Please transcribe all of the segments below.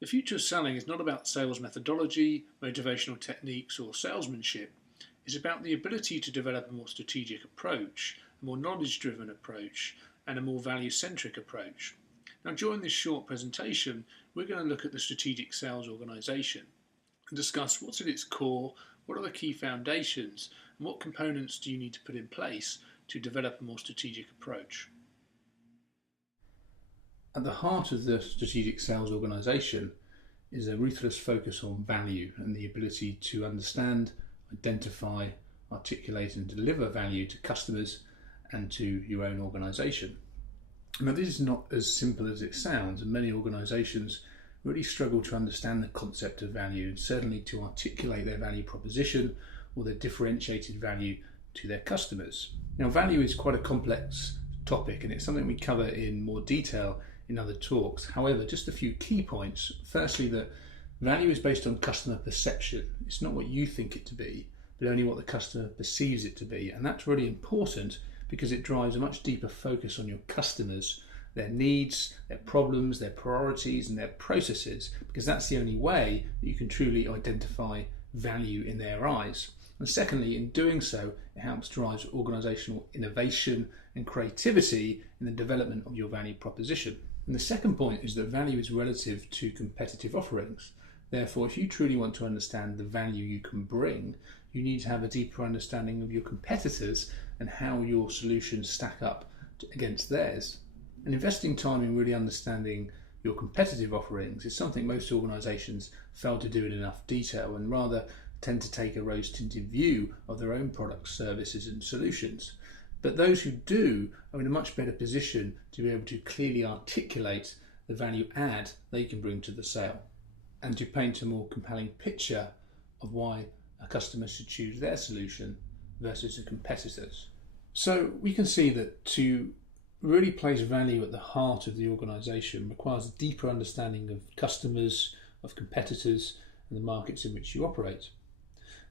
The future of selling is not about sales methodology, motivational techniques, or salesmanship. It's about the ability to develop a more strategic approach, a more knowledge-driven approach, and a more value-centric approach. Now, during this short presentation, we're going to look at the strategic sales organisation and discuss what's at its core, what are the key foundations, and what components do you need to put in place to develop a more strategic approach. At the heart of the strategic sales organisation is a ruthless focus on value and the ability to understand, identify, articulate and deliver value to customers and to your own organisation. Now, this is not as simple as it sounds, and many organisations really struggle to understand the concept of value and certainly to articulate their value proposition or their differentiated value to their customers. Now, value is quite a complex topic and it's something we cover in more detail in other talks. However, just a few key points. Firstly, that value is based on customer perception. It's not what you think it to be, but only what the customer perceives it to be. And that's really important because it drives a much deeper focus on your customers, their needs, their problems, their priorities, and their processes, because that's the only way that you can truly identify value in their eyes. And secondly, in doing so, it helps drive organisational innovation and creativity in the development of your value proposition. And the second point is that value is relative to competitive offerings. Therefore, if you truly want to understand the value you can bring, you need to have a deeper understanding of your competitors and how your solutions stack up against theirs. And investing time in really understanding your competitive offerings is something most organisations fail to do in enough detail and rather tend to take a rose-tinted view of their own products, services and solutions. But those who do are in a much better position to be able to clearly articulate the value add they can bring to the sale and to paint a more compelling picture of why a customer should choose their solution versus a competitor's. So we can see that to really place value at the heart of the organisation requires a deeper understanding of customers, of competitors and the markets in which you operate.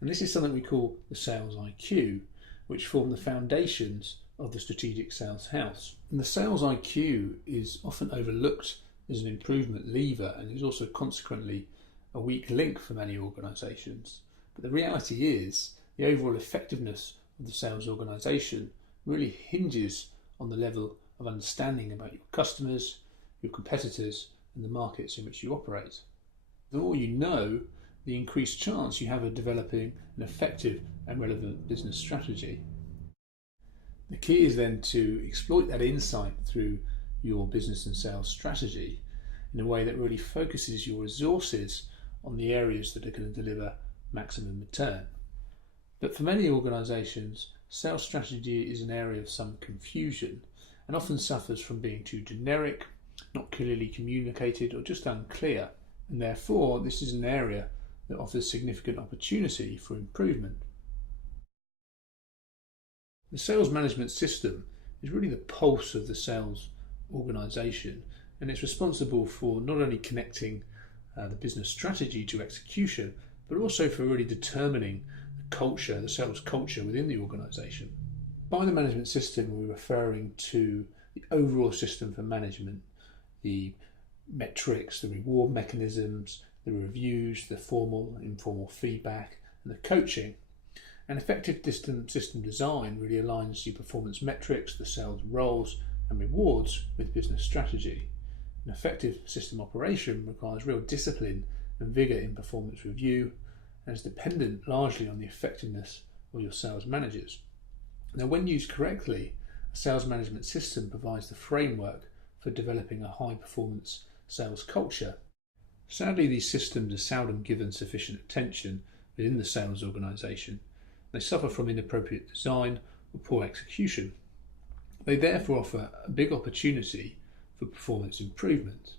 And this is something we call the sales IQ, which form the foundations of the strategic sales house. And the sales IQ is often overlooked as an improvement lever and is also consequently a weak link for many organisations. But the reality is the overall effectiveness of the sales organisation really hinges on the level of understanding about your customers, your competitors and the markets in which you operate. The more you know, the increased chance you have of developing an effective and relevant business strategy. The key is then to exploit that insight through your business and sales strategy in a way that really focuses your resources on the areas that are going to deliver maximum return. But for many organisations, sales strategy is an area of some confusion and often suffers from being too generic, not clearly communicated or just unclear. And therefore, this is an area that offers significant opportunity for improvement. The sales management system is really the pulse of the sales organisation, and it's responsible for not only connecting the business strategy to execution, but also for really determining the culture, the sales culture within the organisation. By the management system, we're referring to the overall system for management, the metrics, the reward mechanisms, the reviews, the formal and informal feedback, and the coaching. An effective system design really aligns the performance metrics, the sales roles and rewards with business strategy. An effective system operation requires real discipline and vigour in performance review and is dependent largely on the effectiveness of your sales managers. Now, when used correctly, a sales management system provides the framework for developing a high performance sales culture. Sadly, these systems are seldom given sufficient attention within the sales organisation. They suffer from inappropriate design or poor execution. They therefore offer a big opportunity for performance improvement.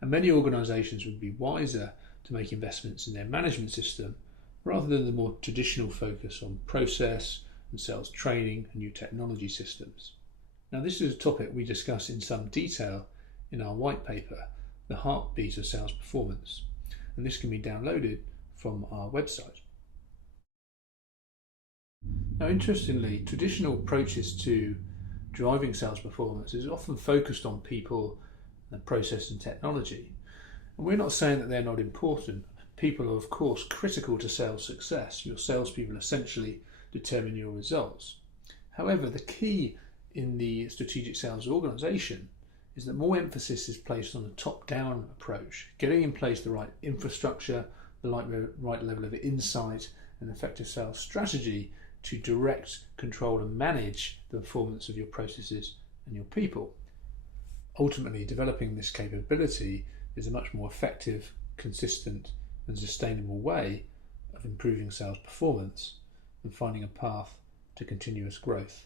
And many organisations would be wiser to make investments in their management system rather than the more traditional focus on process and sales training and new technology systems. Now, this is a topic we discuss in some detail in our white paper, The Heartbeat of Sales Performance, and this can be downloaded from our website. Now, interestingly, traditional approaches to driving sales performance is often focused on people and process and technology. And we're not saying that they're not important. People are, of course, critical to sales success. Your salespeople essentially determine your results. However, the key in the strategic sales organisation is that more emphasis is placed on a top-down approach, getting in place the right infrastructure, the right level of insight and effective sales strategy to direct, control and manage the performance of your processes and your people. Ultimately, developing this capability is a much more effective, consistent and sustainable way of improving sales performance and finding a path to continuous growth.